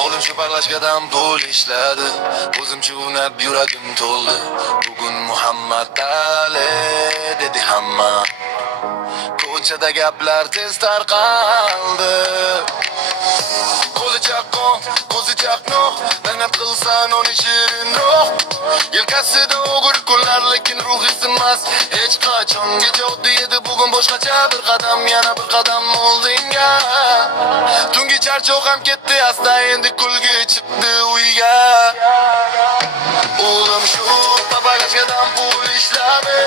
Oğlum şu parlashkadan pul ishladi. O'zimcha unab yuragim to'ldi. Bugun Muhammad Ali dedi hamma. Ko'chada gaplar tez tarqaldi. Qo'li chaqqon, ko'zi chaqnoq, mehnat qilsan uni shirinroq. Yelkasida o'g'ir kunlar, lekin ruhi sinmas hech qachongacha. Oddiy edi bugun boshqacha, bir qadam yana bir qadam oldinga. Tungi charchoq ham ketdi, asta endi kulgi chiqdi uyga. O'g'lim shu papagashkadan pul ishladi.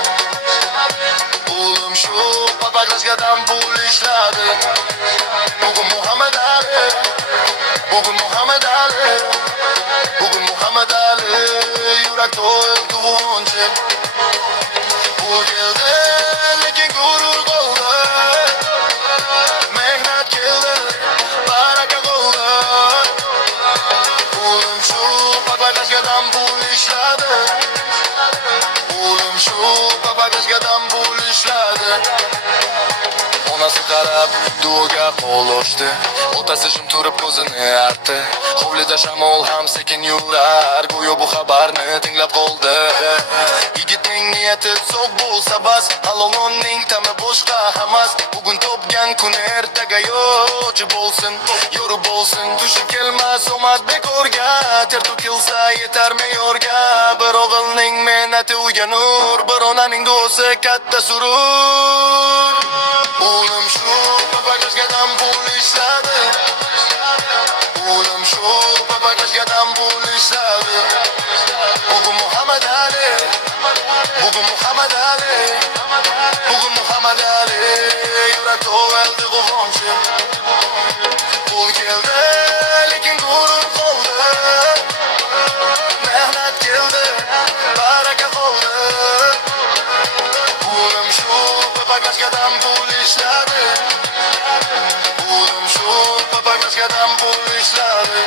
O'g'lim shu papagashkadan pul ishladi. Bugun Muhammad Ali, bugun Muhammad Ali, bugun Muhammad Ali, yurak to'yib quvonchi. Pul keldi, lekin g'urur qoldi. Mehnat keldi, baraka qoldi. O'g'lim shu papagashkadan pul ishladi. O'g'lim shu papagashkadan pul ishladi. Onasi qarab duoga qo'l ochdi. Otasi shum turib ko'zini artdi. Hovlida shamol ham sekin yurar, go'yo bu xabarni tinglab qoldi. Yigitning niyati so'q bo'lsa bas, halolonning ta'mi boshqa hamas. Bugun topgan kun ertaga yo'chi bo'lsin, yo'ri bo'lsin. Tushib kelmas omad bekorga, ter to'kilsa yetar me'yorga. Bir o'g'ilning mehnati uyga nur, bir onaning duosi katta surur. O'g'lim shu papagashkadan pul ishladi. O'g'lim shu papagashkadan pul ishladi. Bugun Muhammad Ali, bugun Muhammad Ali, bugun Muhammad Ali, yurak to'ldi quvonchi. Pul keldi, lekin g'urur qoldi. Mehnat keldi, baraka qoldi. O'g'lim shu papagashkadan pul ishladi. O'g'lim shu papagashkadan pul ishladi.